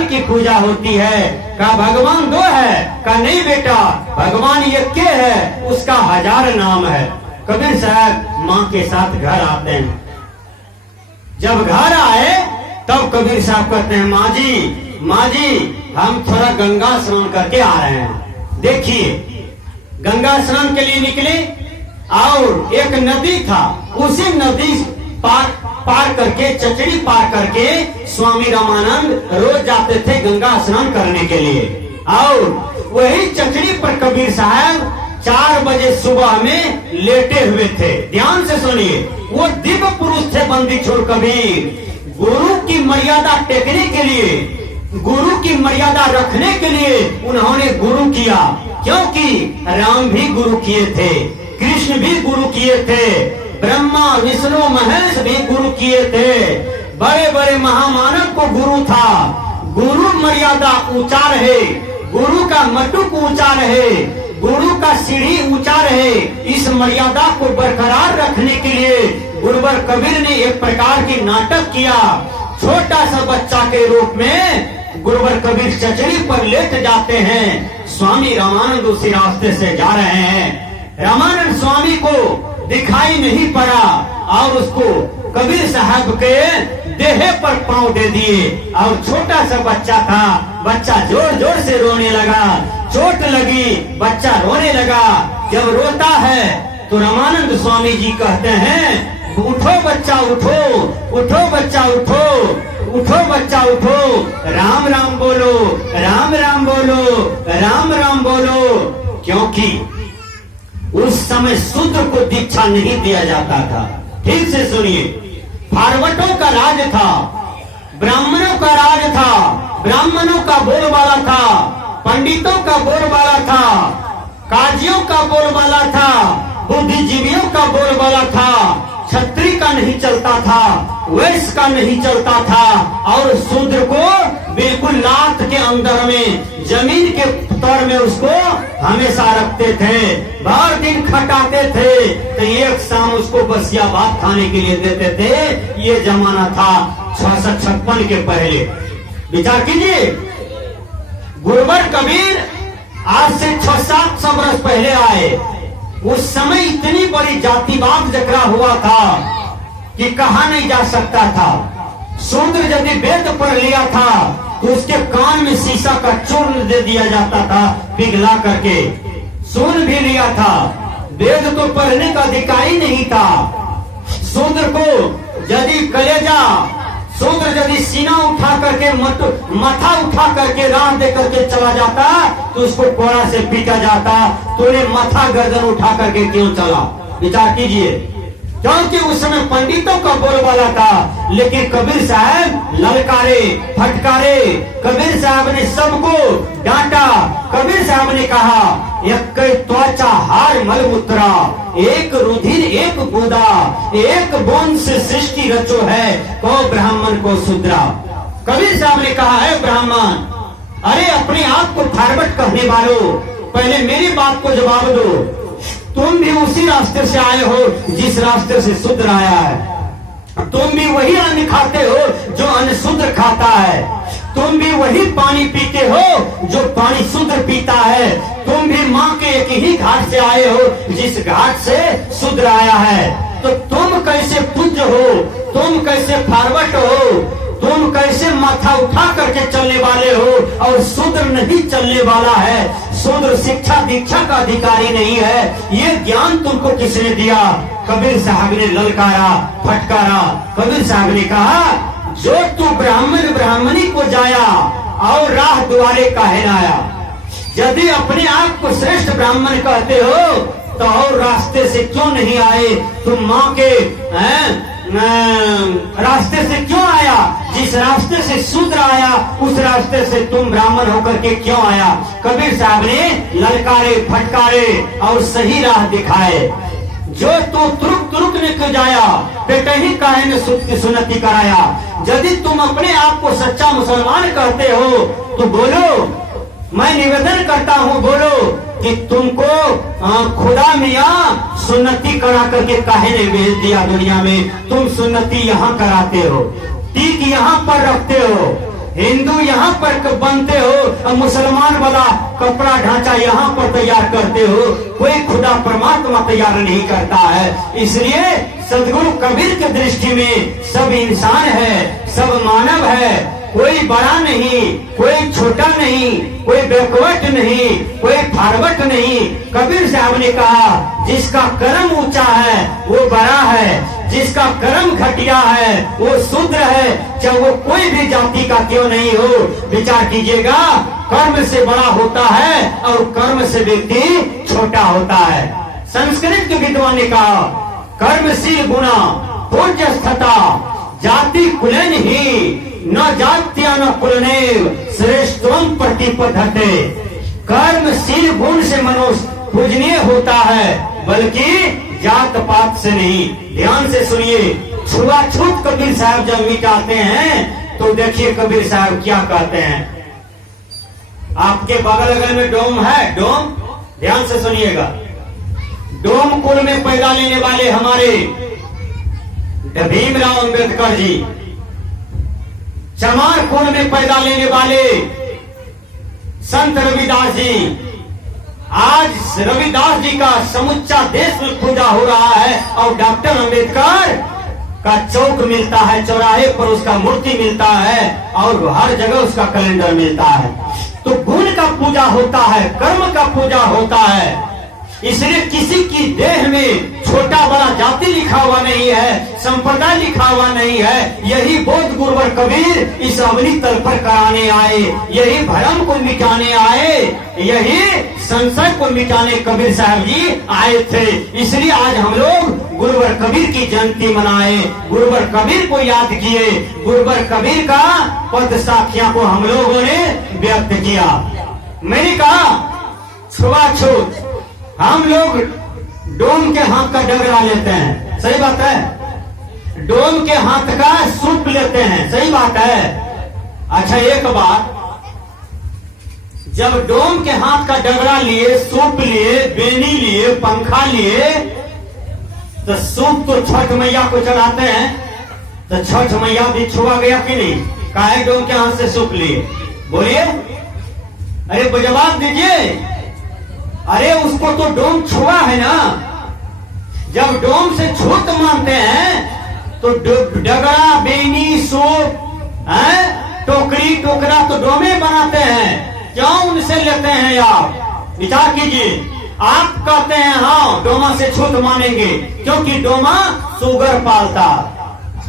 भगवान की पूजा होती है। का भगवान दो है? का नहीं बेटा, भगवान एक के है, उसका 1000 नाम है। कबीर साहब माँ के साथ घर आते हैं। जब घर आए तब कबीर साहब कहते हैं, माँ जी हम थोड़ा गंगा स्नान करके आ रहे हैं। देखिए, गंगा स्नान के लिए निकले और एक नदी था, उसी नदी पार करके, चचड़ी पार करके स्वामी रामानंद रोज जाते थे गंगा स्नान करने के लिए। और वही चचड़ी पर कबीर साहब 4 बजे सुबह में लेटे हुए थे। ध्यान से सुनिए, वो दिव्य पुरुष थे बंदी छोड़ कबीर। गुरु की मर्यादा टेकने के लिए, गुरु की मर्यादा रखने के लिए उन्होंने गुरु किया, क्योंकि राम भी गुरु किए थे, कृष्ण भी गुरु किए थे, ब्रह्मा विष्णु महेश भी गुरु किए थे। बड़े बड़े महामानव को गुरु था। गुरु मर्यादा ऊंचा रहे, गुरु का मटुक ऊंचा रहे, गुरु का सीढ़ी ऊंचा रहे। इस मर्यादा को बरकरार रखने के लिए गुरुवर कबीर ने एक प्रकार की नाटक किया। छोटा सा बच्चा के रूप में गुरुवर कबीर चचड़ी पर लेट जाते हैं। स्वामी रामानंद उसी रास्ते से जा रहे हैं। रामानंद स्वामी को दिखाई नहीं पड़ा और उसको कबीर साहब के देह पर पांव दे दिए। और छोटा सा बच्चा था, बच्चा जोर जोर से रोने लगा। चोट लगी, बच्चा रोने लगा। जब रोता है तो रामानंद स्वामी जी कहते हैं, उठो बच्चा उठो, उठो बच्चा उठो, उठो बच्चा उठो, राम राम बोलो, राम राम बोलो, राम राम बोलो। क्योंकि उस समय शूद्र को दीक्षा नहीं दिया जाता था। ठीक से सुनिए, फारवटों का राज था, ब्राह्मणों का राज था, ब्राह्मणों का बोलबाला था, पंडितों का बोलबाला था, काजियों का बोलबाला था, बुद्धिजीवियों का बोलबाला था। क्षत्रिय का नहीं चलता था, वैश्य का नहीं चलता था। और शूद्र को बिल्कुल लात के अंदर में, जमीन के तौर में उसको हमेशा रखते थे। भर दिन खटाते थे तो एक शाम उसको बसिया भात खाने के लिए देते थे। ये जमाना था 656 के पहले। विचार कीजिए, गुरुवर कबीर आज से 600-700 वर्ष पहले आए। उस समय इतनी बड़ी जातिवाद जकरा हुआ था कि कहा नहीं जा सकता था। शूद्र यदि वेद पढ़ लिया था तो उसके कान में शीशा का चूर्ण दे दिया जाता था पिघला करके। सुन भी लिया था, वेद तो पढ़ने का अधिकार ही नहीं था। शूद्र को यदि कलेजा, शूद्र यदि सीना उठा करके, माथा उठा करके राह दे करके चला जाता तो उसको कोड़ा से पीटा जाता। तूने माथा गर्दन उठा करके क्यों चला? विचार कीजिए। क्योंकि उस समय पंडितों का बोलबाला था, लेकिन कबीर साहब ललकारे, फटकारे। कबीर साहब ने सबको डांटा। कबीर साहब ने कहा, एक त्वचा हार मलमूत्रा, एक रुधिर एक बूंदा, एक बूंद से सृष्टि रचो है, को ब्राह्मण को शूद्रा। कबीर साहब ने कहा, है ब्राह्मण, अरे अपने आप को फारवर्ड कहने वालों, पहले मेरी बात को जवाब दो। तुम भी उसी रास्ते से आए हो जिस रास्ते से शूद्र आया है। तुम भी वही अन्न खाते हो जो अन्न शूद्र खाता है। तुम भी वही पानी पीते हो जो पानी शूद्र पीता है। तुम भी माँ के एक ही घाट से आए हो जिस घाट से शूद्र आया है। तो तुम कैसे पूज्य हो? तुम कैसे फारवर्ड हो? तुम कैसे माथा उठा करके चलने वाले हो और शूद्र नहीं चलने वाला है? शूद्र शिक्षा दीक्षा का अधिकारी नहीं है। ये ज्ञान तुमको किसने दिया? कबीर साहब ने ललकारा, फटकारा। कबीर साहब ने कहा, जो तू ब्राह्मण ब्राह्मणी को जाया और राह द्वारे काहे आया। यदि अपने आप को श्रेष्ठ ब्राह्मण कहते हो तो और रास्ते से क्यों नहीं आए? तुम माँ के रास्ते से क्यों आया? जिस रास्ते से शूद्र आया उस रास्ते से तुम ब्राह्मण होकर के क्यों आया? कबीर साहब ने ललकारे, फटकारे और सही राह दिखाए। जो तू तुरुक ने क्यों जाया, पेटही काहे ने सुत की सुनती कराया। यदि तुम अपने आप को सच्चा मुसलमान कहते हो तो बोलो, मैं निवेदन करता हूँ, बोलो कि तुमको खुदा मियाँ सुन्नति करा करके काहे ने भेज दिया दुनिया में। तुम सुन्नति यहाँ कराते हो, टीक यहाँ पर रखते हो, हिंदू यहाँ पर बनते हो और मुसलमान वाला कपड़ा ढांचा यहाँ पर तैयार करते हो। कोई खुदा परमात्मा तैयार नहीं करता है। इसलिए सदगुरु कबीर की दृष्टि में सब इंसान है, सब मानव है। कोई बड़ा नहीं, कोई छोटा नहीं, कोई बैकवर्ड नहीं, कोई फॉरवर्ड नहीं। कबीर साहब ने कहा जिसका कर्म ऊंचा है वो बड़ा है, जिसका कर्म घटिया है वो शूद्र है, चाहे वो कोई भी जाति का क्यों नहीं हो। विचार कीजिएगा, कर्म से बड़ा होता है और कर्म से व्यक्ति छोटा होता है। संस्कृत के विद्वान ने कहा कर्मशील गुणा पूज्य स्थता जाति कुलन ही न जात्या न कुलनेव श्रेष्ठम प्रतिपद्धते। कर्मशील गुण से मनुष्य पूजनीय होता है, बल्कि जात पात से नहीं। ध्यान से सुनिए, छुआछूत कबीर साहब जब मिटाते हैं तो देखिए कबीर साहब क्या कहते हैं। आपके बगल अगल में डोम है, डोम, ध्यान से सुनिएगा। डोम कुल में पैदा लेने वाले हमारे भीमराव अंबेडकर जी, चमार कुल में पैदा लेने वाले संत रविदास जी। आज रविदास जी का समुच्चा देश में पूजा हो रहा है और डॉक्टर अंबेडकर का चौक मिलता है, चौराहे पर उसका मूर्ति मिलता है और हर जगह उसका कैलेंडर मिलता है। तो गुण का पूजा होता है, कर्म का पूजा होता है। इसलिए किसी की देह में छोटा बड़ा जाति लिखा हुआ नहीं है, संप्रदाय लिखा हुआ नहीं है। यही बोध गुरुवर कबीर इस अवनी तल पर कराने आए, यही भ्रम को मिटाने आए, यही संशय को मिटाने कबीर साहब जी आए थे। इसलिए आज हम लोग गुरुवर कबीर की जयंती मनाए, गुरुवर कबीर को याद किए, गुरुवर कबीर का पद साखियां को हम लोगों ने व्यक्त किया। मैंने कहा छुआछूत, हम लोग डोम के हाथ का डगरा लेते हैं, सही बात है। डोम के हाथ का सूप लेते हैं, सही बात है। अच्छा एक बात, जब डोम के हाथ का डगरा लिए, सूप लिए, बेनी लिए, पंखा लिए, तो सूप तो छठ मैया को चढ़ाते हैं, तो छठ मैया भी छुआ गया कि नहीं? काहे डोम के हाथ से सूप लिए? बोलिए, अरे जवाब दीजिए। अरे उसको तो डोम छुआ है ना। जब डोम से छूत मानते हैं तो डगरा, बेनी, सूप, टोकरी, टोकरा तो डोमे बनाते हैं। क्यों उनसे लेते हैं आप? विचार कीजिए। आप कहते हैं हाँ डोमा से छूत मानेंगे क्योंकि डोमा सुगर पालता।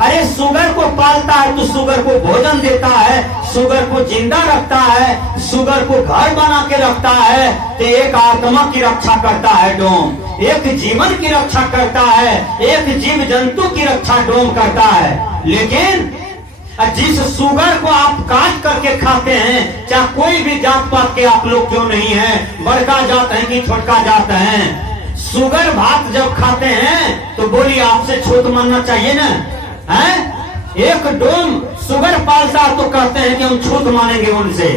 अरे सुगर को पालता है तो सुगर को भोजन देता है, सुगर को जिंदा रखता है, सुगर को घर बना के रखता है। तो एक आत्मा की रक्षा करता है डोम, एक जीवन की रक्षा करता है, एक जीव जंतु की रक्षा डोम करता है। लेकिन जिस सुगर को आप काट करके खाते हैं, चाहे कोई भी जात पात के आप लोग क्यों नहीं है, बड़का जात है कि छोटका जात है, सुगर भात जब खाते हैं तो बोलिए आपसे छूत मानना चाहिए ना? है एक डोम सुगर पालता तो कहते हैं कि हम छूत मानेंगे उनसे,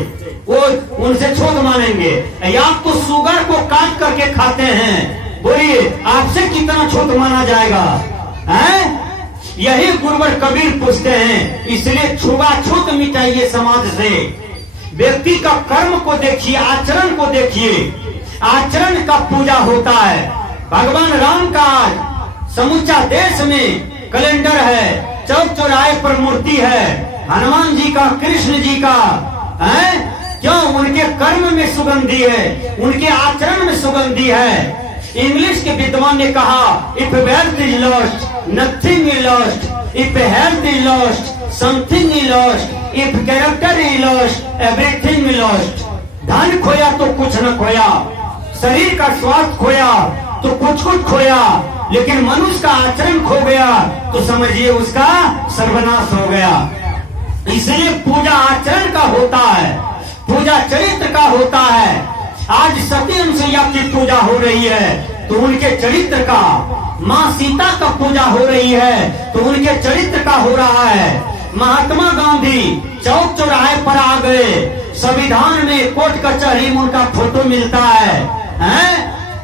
वो उनसे छूत मानेंगे। या तो सुगर को काट करके खाते हैं, बोलिए आपसे कितना छूत माना जाएगा? हैं? यही गुरुवर कबीर पूछते हैं। इसलिए छुआछूत मिटाइए समाज से। व्यक्ति का कर्म को देखिए, आचरण को देखिए। आचरण का पूजा होता है। भगवान राम का समूचा देश में कैलेंडर है, चौक चौराहे पर मूर्ति है, हनुमान जी का, कृष्ण जी का, है क्यों? उनके कर्म में सुगंधी है, उनके आचरण में सुगंधी है। इंग्लिश के विद्वान ने कहा if wealth is lost nothing is lost, if health is lost something is lost, if character is lost everything is lost. धन खोया तो कुछ न खोया, शरीर का स्वास्थ्य खोया तो कुछ कुछ खोया, लेकिन मनुष्य का आचरण खो गया तो समझिए उसका सर्वनाश हो गया। इसलिए पूजा आचरण का होता है, पूजा चरित्र का होता है। आज सती अनुसुईया की पूजा हो रही है तो उनके चरित्र का, माँ सीता का पूजा हो रही है तो उनके चरित्र का हो रहा है। महात्मा गांधी चौक चौराहे पर आ गए, संविधान में कोर्ट कचहरी में उनका फोटो मिलता है।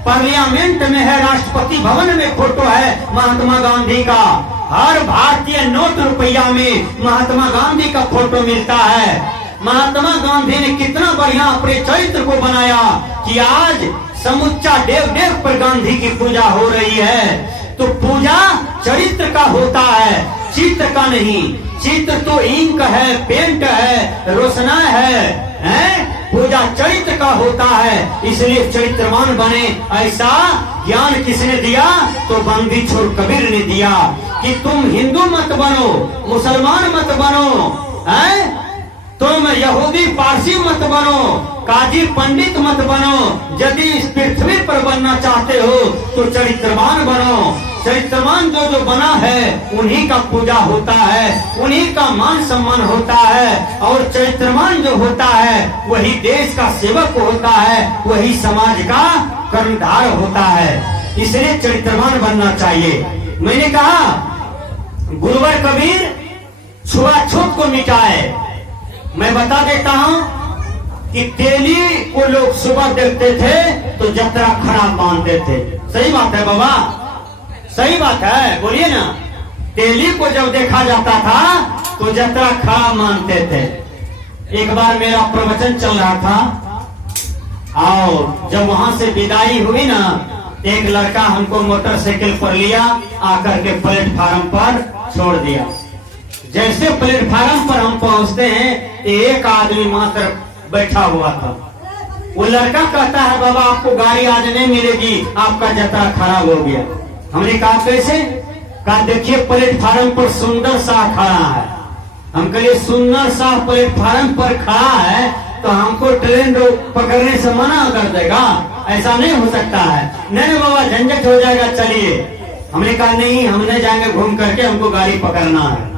पार्लियामेंट में है, राष्ट्रपति भवन में फोटो है महात्मा गांधी का। हर भारतीय नोट रुपया में महात्मा गांधी का फोटो मिलता है। महात्मा गांधी ने कितना बढ़िया अपने चरित्र को बनाया कि आज समुच्चा देव देव पर गांधी की पूजा हो रही है। तो पूजा चरित्र का होता है, चित्र का नहीं। चित्र तो इंक है, पेंट है, रोशना है? पूजा चरित्र का होता है, इसलिए चरित्रवान बने। ऐसा ज्ञान किसने दिया? तो बंदी छोड़ कबीर ने दिया कि तुम हिंदू मत बनो, मुसलमान मत बनो, हैं? तुम यहूदी पारसी मत बनो, काजी पंडित मत बनो। यदि इस पृथ्वी पर बनना चाहते हो तो चरित्रवान बनो। चरित्रवान जो बना है उन्हीं का पूजा होता है, उन्हीं का मान सम्मान होता है। और चरित्रवान जो होता है वही देश का सेवक होता है, वही समाज का कर्णधार होता है। इसलिए चरित्रवान बनना चाहिए। मैंने कहा गुरुवर कबीर छुआछूत को मिटाए। मैं बता देता हूँ कि तेली को लोग सुबह देखते थे तो जतरा खराब मानते थे। सही बात है बाबा, सही बात है, बोलिए ना। तेली को जब देखा जाता था तो जतरा खराब मानते थे। एक बार मेरा प्रवचन चल रहा था और जब वहां से विदाई हुई ना, एक लड़का हमको मोटरसाइकिल पर लिया, आकर के प्लेटफार्म पर छोड़ दिया। जैसे प्लेटफार्म पर हम पहुंचते हैं एक आदमी मात्र बैठा हुआ था। वो लड़का कहता है बाबा आपको गाड़ी आज नहीं मिलेगी, आपका जतरा खराब हो गया। हमने कहा कैसे? कहा देखिए प्लेटफार्म पर सुंदर सा खड़ा है। हम कहिए सुंदर सा प्लेटफार्म पर खड़ा है तो हमको ट्रेन पकड़ने से मना कर देगा? ऐसा नहीं हो सकता है। नहीं बाबा झंझट हो जाएगा, चलिए। हमने कहा नहीं, हम नहीं जाएंगे, घूम करके हमको गाड़ी पकड़ना है।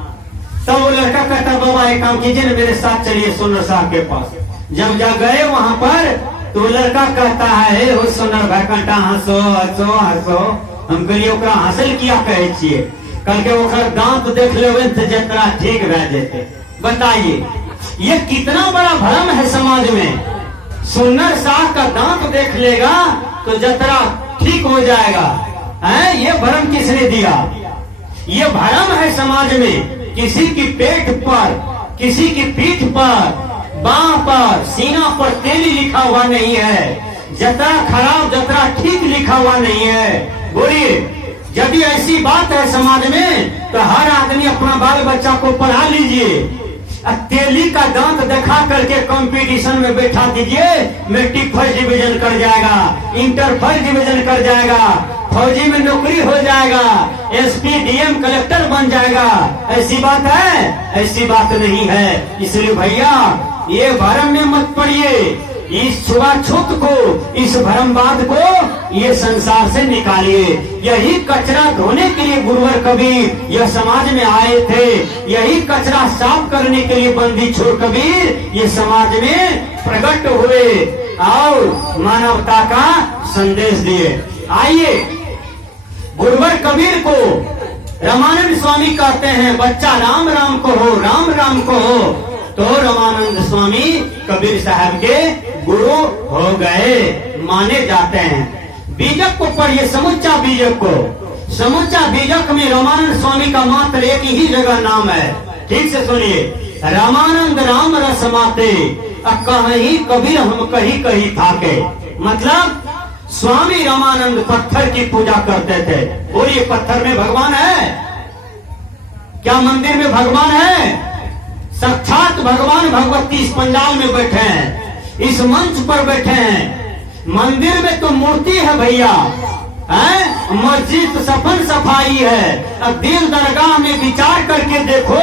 तो वो लड़का कहता बाबा एक काम कीजिए ना, मेरे साथ चलिए सुंदर साहब के पास। जब जा गए वहां पर तो लड़का कहता है हो सुंदर भाई कंटा हंसो हंसो हंसो। हम कहिए ओकरा हासिल किया कहे छिए? कल के ओकर दांत देख लेवे तो जतरा ठीक रह जेते। बताइए ये कितना बड़ा भ्रम है समाज में। सुंदर साहब का दांत देख लेगा तो जतरा ठीक हो जाएगा, है? ये भ्रम किसने दिया? ये भ्रम है समाज में। किसी की पेट पर, किसी की पीठ पर, बांह पर, सीना पर तेली लिखा हुआ नहीं है। जतरा खराब जतरा ठीक लिखा हुआ नहीं है। बोलिए यदि ऐसी बात है समाज में तो हर आदमी अपना बाल बच्चा को पढ़ा लीजिए। तेली का दांत दिखा करके कंपटीशन में बैठा दीजिए, मैट्रिक फर्स्ट डिवीजन कर जाएगा, इंटर फर्स्ट डिवीजन कर जाएगा, फौजी में नौकरी हो जाएगा, एसपी डीएम कलेक्टर बन जाएगा। ऐसी बात है? ऐसी बात नहीं है। इसलिए भैया ये भ्रम में मत पड़िए। इस छुआछूत को, इस भ्रमवाद को ये संसार से निकालिए। यही कचरा धोने के लिए गुरुवर कबीर यह समाज में आए थे। यही कचरा साफ करने के लिए बंदी छोड़ कबीर ये समाज में प्रकट हुए और मानवता का संदेश दिए। आइए गुरुवर कबीर को रामानंद स्वामी कहते हैं बच्चा राम राम को हो, राम राम को हो। तो रामानंद स्वामी कबीर साहब के गुरु हो गए, माने जाते हैं। बीजक को पढ़िए, समूचा बीजक को। समूचा बीजक में रामानंद स्वामी का मात्र एक ही जगह नाम है। ठीक से सुनिए, रामानंद राम रस माते कहीं कबीर हम कहीं कहीं थाके। मतलब स्वामी रामानंद पत्थर की पूजा करते थे। बोलिए पत्थर में भगवान है क्या? मंदिर में भगवान है? साक्षात भगवान भगवती इस पंडाल में बैठे हैं, इस मंच पर बैठे हैं। मंदिर में तो मूर्ति है भैया, है? मस्जिद सफन सफाई है। अब दिल दरगाह में विचार करके देखो,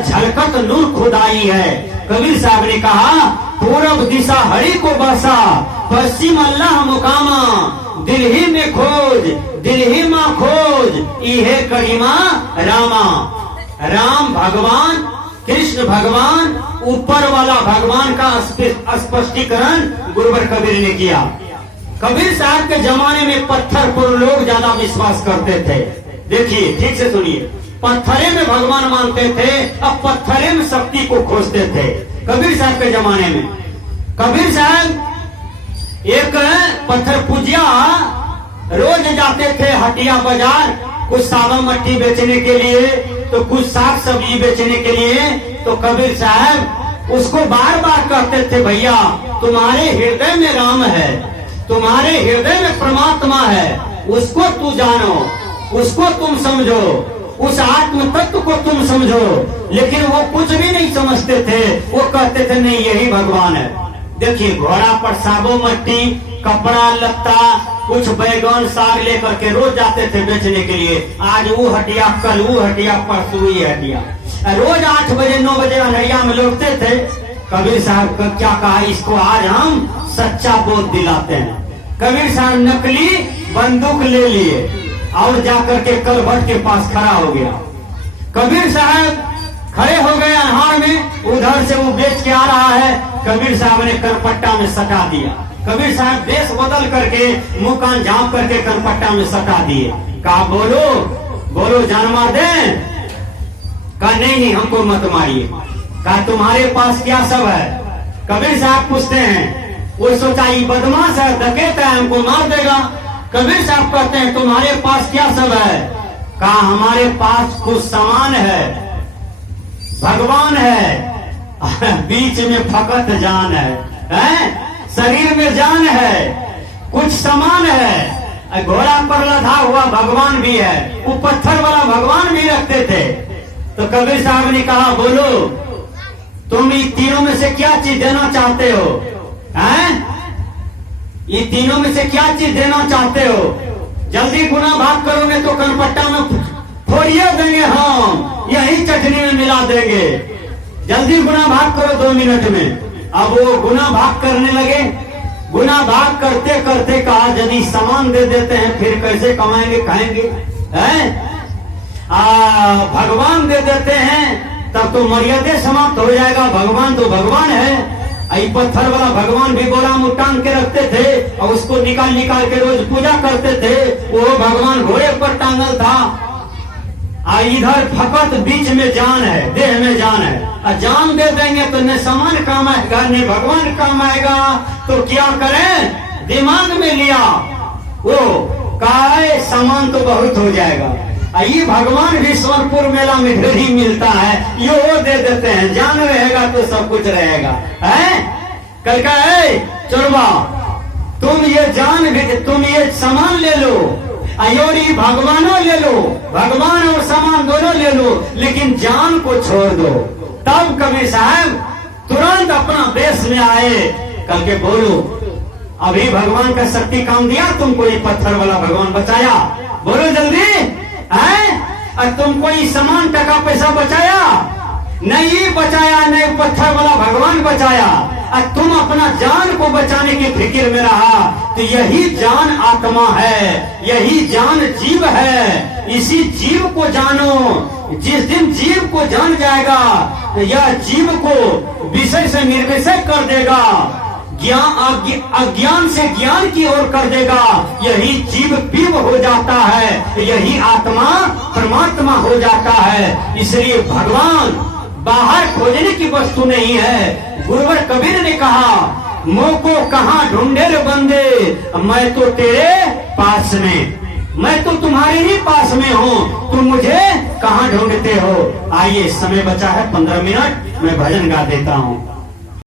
झलकत नूर खुदाई है। कबीर साहब ने कहा पूरब दिशा हरि को बसा, पश्चिम अल्लाह मुकामा, दिल ही में खोज, दिल ही माँ खोज, इहे करीमा रामा। राम भगवान, कृष्ण भगवान, ऊपर वाला भगवान का स्पष्टीकरण गुरुवर कबीर ने किया। कबीर साहब के जमाने में पत्थर पर लोग ज्यादा विश्वास करते थे। देखिए ठीक से सुनिए, पत्थरे में भगवान मानते थे, अब पत्थरे में शक्ति को खोजते थे। कबीर साहब के जमाने में कबीर साहब एक पत्थर पूजिया रोज जाते थे हटिया बाजार, कुछ सावा मट्टी बेचने के लिए, तो कुछ साग सब्जी बेचने के लिए। तो कबीर साहब उसको बार बार कहते थे, भैया तुम्हारे हृदय में राम है, तुम्हारे हृदय में परमात्मा है, उसको तू जानो, उसको तुम समझो, उस आत्म तत्व को तुम समझो। लेकिन वो कुछ भी नहीं समझते थे, वो कहते थे नहीं यही भगवान है। देखिए घोड़ा पर साबो मट्टी, कपड़ा लत्ता, कुछ बैगन साग लेकर के रोज जाते थे बेचने के लिए। आज वो हटिया, कल वो हटिया, परसों ये हटिया। रोज 8 बजे 9 बजे अंधेरिया में लौटते थे। कबीर साहब का क्या कहा, इसको आज हम सच्चा बोध दिलाते हैं। कबीर साहब नकली बंदूक ले लिए और जाकर के कलभट के पास खड़ा हो गया। कबीर साहब खड़े हो गए अंहार में, उधर से वो बेच के आ रहा है। कबीर साहब ने करपट्टा में सटा दिया। कबीर साहब देश बदल करके मुंह कान झाँप करके करपट्टा में सटा दिए। कहा बोलो बोलो जान मार दे। कहा नहीं हमको मत मारिए। कहा तुम्हारे पास क्या सब है? कबीर साहब पूछते हैं। वो सोचा ये बदमाश है, डकैत है, हमको मार देगा। कबीर साहब कहते हैं तुम्हारे पास क्या सब है? कहा हमारे पास कुछ सामान है, भगवान है, बीच में फकत जान है? शरीर में जान है, कुछ सामान है, घोड़ा पर लदा हुआ भगवान भी है, वो पत्थर वाला भगवान भी रखते थे। तो कबीर साहब ने कहा बोलो तुम इन तीनों में से क्या चीज देना चाहते हो? हैं? ये तीनों में से क्या चीज देना चाहते हो? जल्दी गुना भाग करोगे तो कनपट्टा में फोड़िए देंगे हम, यही चटनी में मिला देंगे। जल्दी गुना भाग करो 2 मिनट में। अब वो गुना भाग करने लगे। गुना भाग करते करते कहा यदि सामान दे देते हैं फिर कैसे कमाएंगे खाएंगे? भगवान दे देते हैं तब तो मर्यादा समाप्त हो जाएगा। भगवान तो भगवान है। पत्थर वाला भगवान भी बोरा में टांग के रखते थे और उसको निकाल निकाल के रोज पूजा करते थे। वो भगवान घोड़े पर टांगल था। इधर फकत बीच में जान है, देह में जान है। जान दे देंगे तो न सामान काम आएगा न भगवान काम आएगा। तो क्या करें? दिमाग में लिया वो काय सामान तो बहुत हो जाएगा। ये भगवान भी सोनपुर मेला में ढेर ही मिलता है, ये वो दे देते हैं। जान रहेगा तो सब कुछ रहेगा। है कल का चोरबा तुम ये जान भी, तुम ये सामान ले लो और ये भगवानों ले लो, भगवान और सामान दोनों ले लो, लेकिन जान को छोड़ दो। तब कबीर साहब तुरंत अपना देश में आए। कल के बोलो अभी भगवान का शक्ति काम दिया तुमको, ये पत्थर वाला भगवान बचाया। बोलो जल्दी है? और तुमको ये सामान टका पैसा बचाया? नहीं बचाया, नहीं पत्थर वाला भगवान बचाया। और तुम अपना जान को बचाने की फिक्र में रहा। तो यही जान आत्मा है, यही जान जीव है। इसी जीव को जानो। जिस दिन जीव को जान जाएगा यह जीव को विषय से निर्विषय कर देगा, अज्ञान से ज्ञान की ओर कर देगा। यही जीव पीव हो जाता है, यही आत्मा परमात्मा हो जाता है। इसलिए भगवान बाहर खोजने की वस्तु नहीं है। गुरुवर कबीर ने कहा मुँह को कहाँ ढूंढे रे बंदे, मैं तो तेरे पास में, मैं तो तुम्हारे ही पास में हूँ, तुम मुझे कहाँ ढूंढते हो? आइए समय बचा है 15 मिनट, मैं भजन गा देता हूँ।